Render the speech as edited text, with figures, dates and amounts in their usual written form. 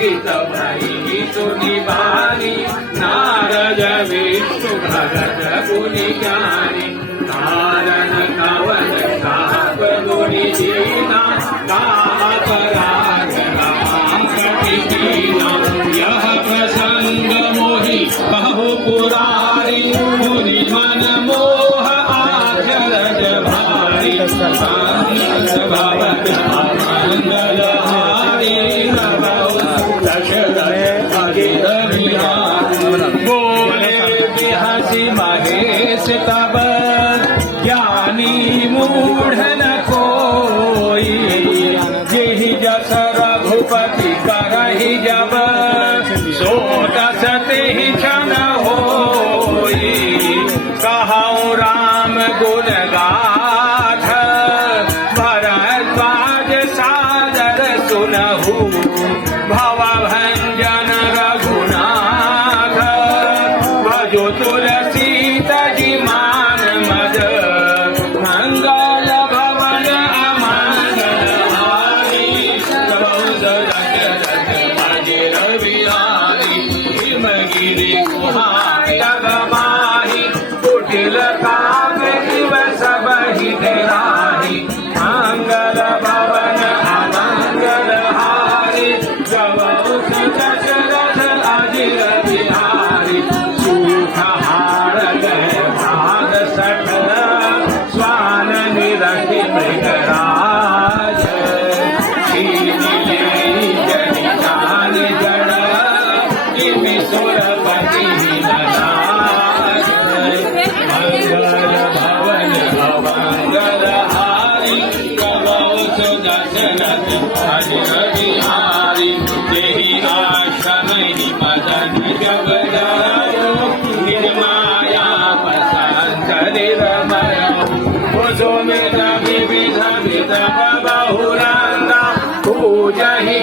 पुलकित भई तुनि बानी नारद विष्णु भरत मुनि ज्ञानी कारण कवन ताप गुनि दीना ताप राग कीना यह प्रसंग मोहि बहु पुरारी मुनि मन मोह आचरज भारी भवन मंगल हारी बोले बिहसी महेश तब ज्ञानी मूढ़ न कोई यही जस रघुपति करहि जब सो दस तेहि क्षण होई कहऊँ राम गुण गाथ भरद्वाज सादर सुनहु भव भंजन रघुनाथ भजो तुलसी तजि मान मद मंगल भवन अमंगल हारी अजर बिहारी हिमगिरि गुहारि जग माहि कुटिल काम शिव सब ही तेराही मंगल भवन अमंगल हारी जब दशरथ अजिर बिहारी सुख हार गए भाग सठ स्वान निरखि मृगराज जनि जान जड़ किमि सुरपति नराज मंगल भवन अमंगल हारी कबौ सुदशरथ अजिर बिहारी तेहि आश्रम मदन जगदायो निर्माया पसंद निरमयो सुमित विविध विधव बहुरंगा पूजहि